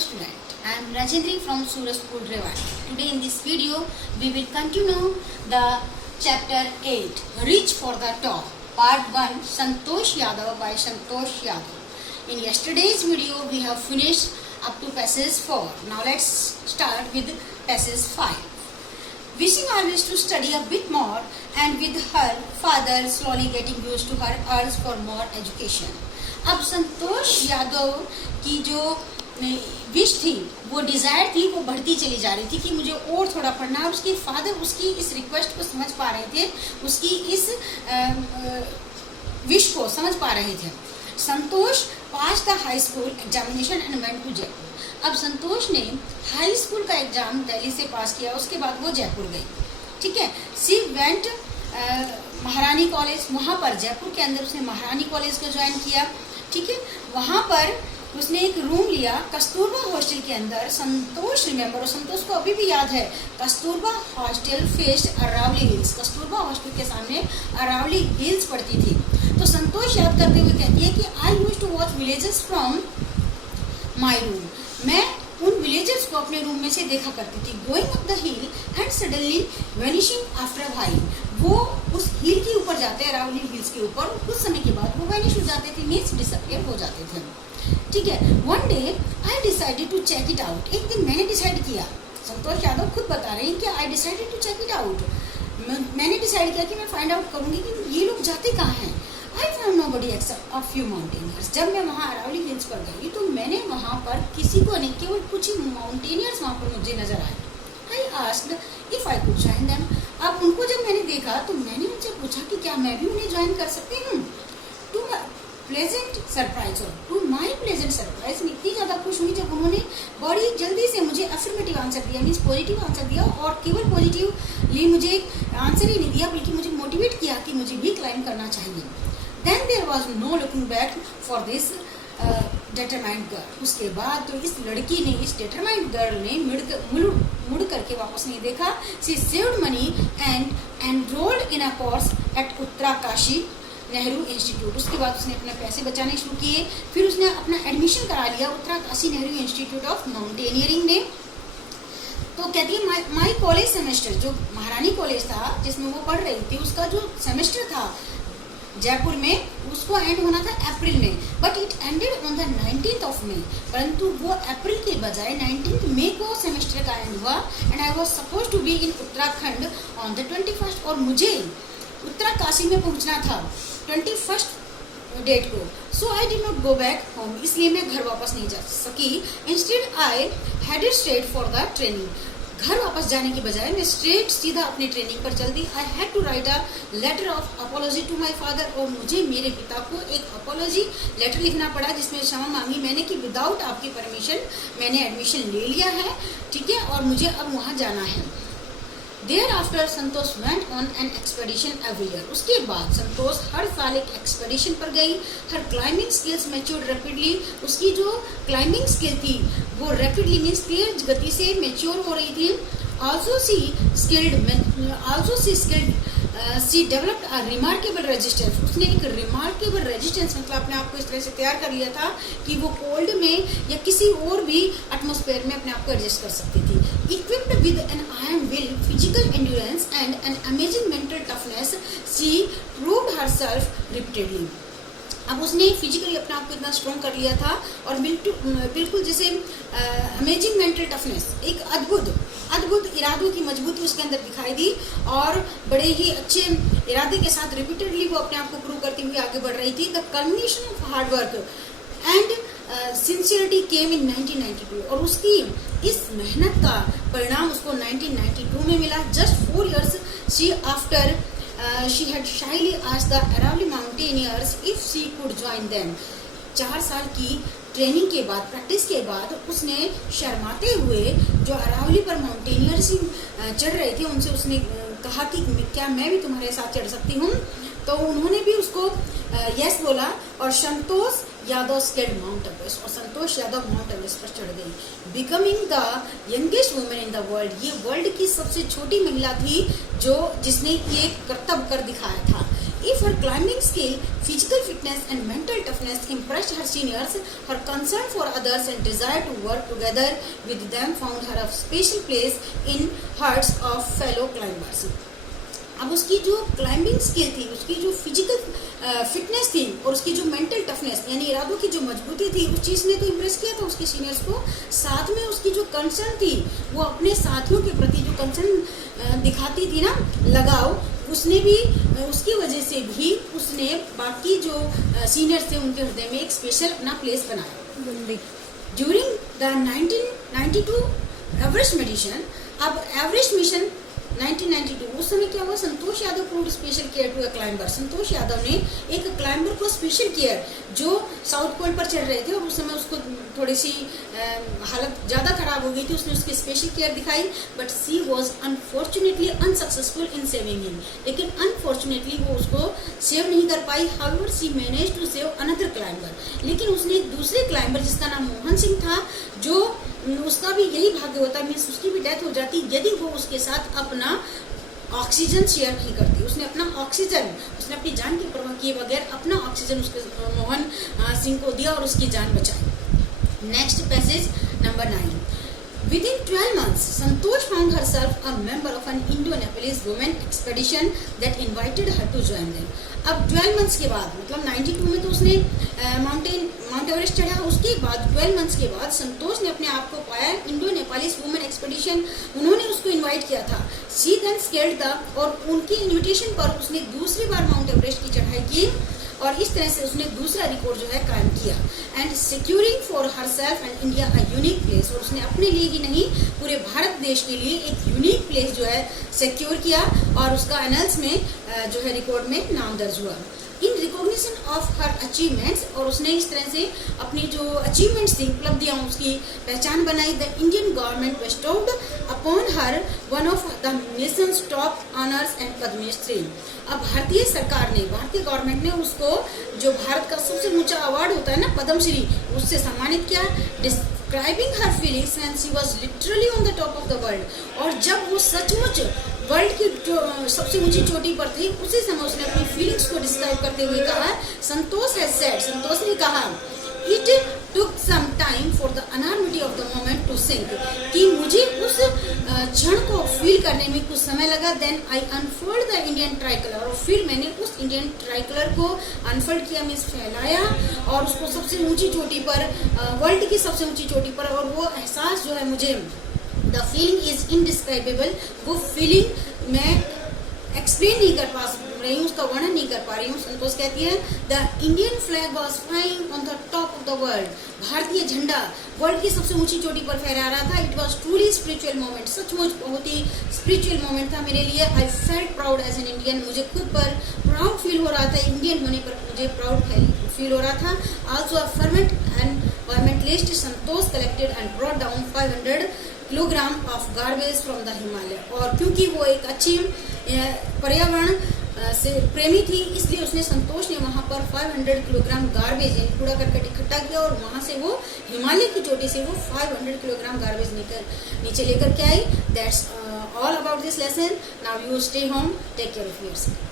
student. I am Rajendri from Surajpur, Rewari. Today in this video, we will continue the chapter 8, Reach for the Top, part 1, Santosh Yadav by Santosh Yadav. In yesterday's video, we have finished up to passage 4. Now let's start with passage 5. Wishing always to study a bit more, and with her father slowly getting used to her urge for more education. अब संतोष यादव की जो wish थी, वो Dzire थी, वो बढ़ती चली जा रही थी कि मुझे और थोड़ा पढ़ना। उसके फादर उसकी इस रिक्वेस्ट को समझ पा रहे थे, उसकी इस विश को समझ पा रहे थे। Santosh pass the high school examination and went to Jaipur. अब संतोष ने हाई स्कूल का एग्जाम दिल्ली से पास किया, उसके बाद वो जयपुर गई। ठीक है, सी वेंट महारानी कॉलेज, वहाँ पर जयपुर के अंदर उसने महारानी कॉलेज को ज्वाइन किया। ठीक है, वहाँ पर उसने एक रूम लिया कस्तूरबा हॉस्टल के अंदर। संतोष रिमेंबर, और संतोष को अभी भी याद है, Kasturba hostel faced Aravalli hills. Kasturba hostel के सामने अरावली हिल्स पड़ती थी। तो संतोष याद करते हुए कहती है कि I used to watch villages from my room. मैं उन विलेजर्स को अपने रूम में से देखा करती थी। Going up the hill and suddenly vanishing after a while. वो उस हिल के ऊपर जाते हैं, अरावली हिल्स के ऊपर, कुछ समय के बाद वो वेनिश हो जाते थे, मीन्स डिसअपियर हो जाते थे। ठीक है, one day I decided to check it out. एक दिन मैंने डिसाइड किया, संतोष यादव खुद बता रहे हैं कि I decided to check it out. मैंने डिसाइड किया कि मैं फाइंड आउट करूंगी कि ये लोग जाते कहाँ हैं। I found nobody except a few mountaineers. जब मैं वहाँ अरावली हिल्स पर गई तो मैंने वहाँ पर किसी को नहीं, केवल कुछ ही माउंटेनियर्स वहाँ पर मुझे नजर आए। I asked if I could join them. अब उनको जब मैंने देखा तो मैंने उनसे पूछा कि क्या मैं भी उन्हें ज्वाइन कर सकती हूँ। टू प्लेजेंट सरप्राइज, और टू माई प्लेजेंट सरप्राइज, मैं इतनी ज़्यादा खुश हुई जब उन्होंने बड़ी जल्दी से मुझे अफर्मेटिव आंसर दिया, मीन्स पॉजिटिव आंसर दिया। और केवल पॉजिटिवली मुझे आंसर ही नहीं दिया, बल्कि मुझे मोटिवेट किया कि मुझे भी क्लाइंब करना चाहिए। Then there was no looking back for this determined girl. उसके बाद तो इस लड़की ने, इस determined girl ने मुड़ करके वापस नहीं देखा। She saved money and enrolled in a course at Uttarkashi Nehru institute. उसके बाद उसने अपने पैसे बचाने शुरू किए, फिर उसने अपना एडमिशन करा लिया Uttarkashi Nehru institute of mountaineering में। तो कहती है माई कॉलेज सेमेस्टर, जो महारानी कॉलेज था जिसमें वो पढ़ रही थी, उसका जो सेमेस्टर था जयपुर में, उसको एंड होना था अप्रैल में, but it ended on the 19th of May. परंतु वो अप्रैल के बजाय 19th मई को सेमेस्टर का एंड हुआ। And I was suppose to be in Uttarakhand on the 21st, और मुझे उत्तराकाशी में पहुंचना था 21st डेट को। So I did not go back home, इसलिए मैं घर वापस नहीं जा सकी। Instead I headed straight for the training. घर वापस जाने के बजाय मैं स्ट्रेट सीधा अपनी ट्रेनिंग पर चल दी। I had to write a letter of apology to my father, और मुझे मेरे पिता को एक अपॉलॉजी लेटर लिखना पड़ा जिसमें क्षमा मांगी मैंने कि विदाउट आपकी परमिशन मैंने एडमिशन ले लिया है, ठीक है, और मुझे अब वहाँ जाना है। Thereafter Santosh went on an expedition every year. उसके बाद संतोष हर साल एक एक्सपेडिशन पर गई। हर क्लाइंबिंग स्किल्स मैच्योर्ड रैपिडली। उसकी जो क्लाइंबिंग स्किल थी वो रैपिडली मीन्स तेज गति से मैच्योर हो रही थी। Also she developed a remarkable resistance. उसने एक remarkable resistance मतलब अपने आप को इस तरह से तैयार कर लिया था कि वो कोल्ड में या किसी और भी एटमॉस्फेयर में अपने आप को एडजस्ट कर सकती थी। Equipped with an iron will, physical endurance and an amazing mental toughness, she proved herself repeatedly. अब उसने फिजिकली अपने आप को इतना स्ट्रॉन्ग कर लिया था, और बिल्कुल जैसे अमेजिंग मेंटल टफनेस, एक अद्भुत इरादों की मजबूती उसके अंदर दिखाई दी, और बड़े ही अच्छे इरादे के साथ रिपीटेडली वो अपने आप को प्रूव करती हुई आगे बढ़ रही थी। The culmination of hard work and sincerity came in 1992, और उसकी इस मेहनत का परिणाम उसको 1992 में मिला। Just 4 years she had shyly asked the Aravalli mountaineers if she could join them. 4 साल की ट्रेनिंग के बाद, प्रैक्टिस के बाद, उसने शर्माते हुए जो अरावली पर माउंटेनियर्स चढ़ रहे थे उनसे उसने कहा कि क्या मैं भी तुम्हारे साथ चढ़ सकती हूँ। तो उन्होंने भी उसको यस बोला, और Santosh Yadav scaled mount Everest, और संतोष यादव माउंट एवरेस्ट पर चढ़ गई। Becoming the youngest women in the world, ये वर्ल्ड की सबसे छोटी महिला थी जिसने ये करतब कर दिखाया था। If her climbing skill, physical fitness and mental toughness impressed her seniors, her concern for others and desire to work together with them found her a special place in hearts of fellow climbers. अब उसकी जो climbing skill थी, उसकी जो physical fitness थी और उसकी जो मेंटल टफनेस यानी इरादों की जो मजबूती थी, उस चीज़ ने तो इम्प्रेस किया था उसके सीनियर्स को। साथ में उसकी जो कंसर्न थी, वो अपने साथियों के प्रति जो कंसर्न दिखाती थी ना, लगाव, उसने भी उसकी वजह से भी उसने बाकी जो सीनियर्स थे उनके हृदय में एक स्पेशल अपना प्लेस बनाया। ड्यूरिंग द 1992 एवरेस्ट मिशन, अब एवरेस्ट मिशन 1992 उस समय क्या हुआ, Santosh Yadav proved special care to a climber. Santosh Yadav ने एक क्लाइंबर को स्पेशल केयर, जो साउथ पोल पर चढ़ रहे थे और उस समय उसको थोड़ी सी हालत ज़्यादा खराब हो गई थी, उसने उसकी स्पेशल केयर दिखाई, but she was unfortunately unsuccessful in saving him. लेकिन अनफॉर्चुनेटली वो उसको सेव नहीं कर पाई। However she manage to save another climber, लेकिन उसने एक दूसरे क्लाइंबर जिसका नाम मोहन सिंह था, जो उसका भी यही भाग्य होता, मीन्स उसकी भी डेथ हो जाती यदि वो उसके साथ अपना ऑक्सीजन शेयर नहीं करती। उसने अपना ऑक्सीजन, उसने अपनी जान की परवाह किए बगैर अपना ऑक्सीजन उसके मोहन सिंह को दिया और उसकी जान बचाई। Next passage number 9। Within 12 months, Santosh found herself a member of an Indo-Nepalese women expedition that invited her to join them. अब 12 मंथ्स के बाद, मतलब 92 में तो उसने माउंट एवरेस्ट चढ़ा, उसके बाद 12 मंथ्स के बाद संतोष ने अपने आप को पाया इंडो नेपालीज वुमेन एक्सपेडिशन, उन्होंने उसको इनवाइट किया था। सी देन स्केल्ड द, और उनकी इनविटेशन पर उसने दूसरी बार माउंट एवरेस्ट की चढ़ाई की और इस तरह से उसने दूसरा रिकॉर्ड जो है कायम किया। And securing for herself and India a unique place, और उसने अपने लिए ही नहीं पूरे भारत देश के लिए एक यूनिक प्लेस जो है सिक्योर किया और उसका एनल्स में जो है रिकॉर्ड में नाम दर्ज हुआ। In recognition of her achievements, और उसने इस तरह से अपनी जो अचीवमेंट्स थी, उपलब्धियां, उसकी पहचान बनाई। The Indian government bestowed upon her one of the nation's top honours and Padmashri. अब भारतीय सरकार ने, भारतीय गवर्नमेंट ने उसको जो भारत का सबसे ऊंचा अवार्ड होता है ना, पद्मश्री, उससे सम्मानित किया। Describing her feelings when she was literally on the top of the world, और जब वो सचमुच वर्ल्ड की सबसे ऊंची चोटी पर थी, उसी समय उसने अपनी फीलिंग्स को डिस्क्राइब करते हुए कहा, संतोष हैज सेड, संतोष ने कहा, it took some time for the abnormality of the moment to sink, कि मुझे उस क्षण को फील करने में कुछ समय लगा। Then I unfold the Indian tricolour, और फिर मैंने उस इंडियन ट्राइकलर को अनफोल्ड किया, मीन्स फैलाया, और उसको सबसे ऊंची चोटी पर, वर्ल्ड की सबसे ऊंची चोटी पर, और वो एहसास जो है मुझे, द फीलिंग इज इनडिस्क्राइबेबल, वो फीलिंग मैं एक्सप्लेन नहीं कर पा रही हूँ, उसका वर्णन नहीं कर पा रही हूँ। संतोष कहती है, the Indian flag was flying on the top of the world, भारतीय झंडा वर्ल्ड की सबसे ऊंची चोटी पर फहरा रहा था। It was truly spiritual moment, सचमुच बहुत ही स्पिरिचुअल मोमेंट था मेरे लिए। I felt proud as an Indian, मुझे खुद पर प्राउड फील हो रहा था, इंडियन होने पर मुझे प्राउड फील हो रहा था। Also a ferment environmentalist, Santosh collected and brought down 500 kilogram of garbage from the Himalaya, और क्योंकि वो एक अच्छी पर्यावरण से प्रेमी थी, इसलिए उसने, संतोष ने वहाँ पर 500 किलोग्राम गार्बेज यानी कूड़ा करकट इकट्ठा किया, और वहाँ से वो हिमालय की चोटी से वो 500 किलोग्राम गार्बेज नीचे लेकर के आई। That's all about this lesson. Now you stay home, take care of yourself.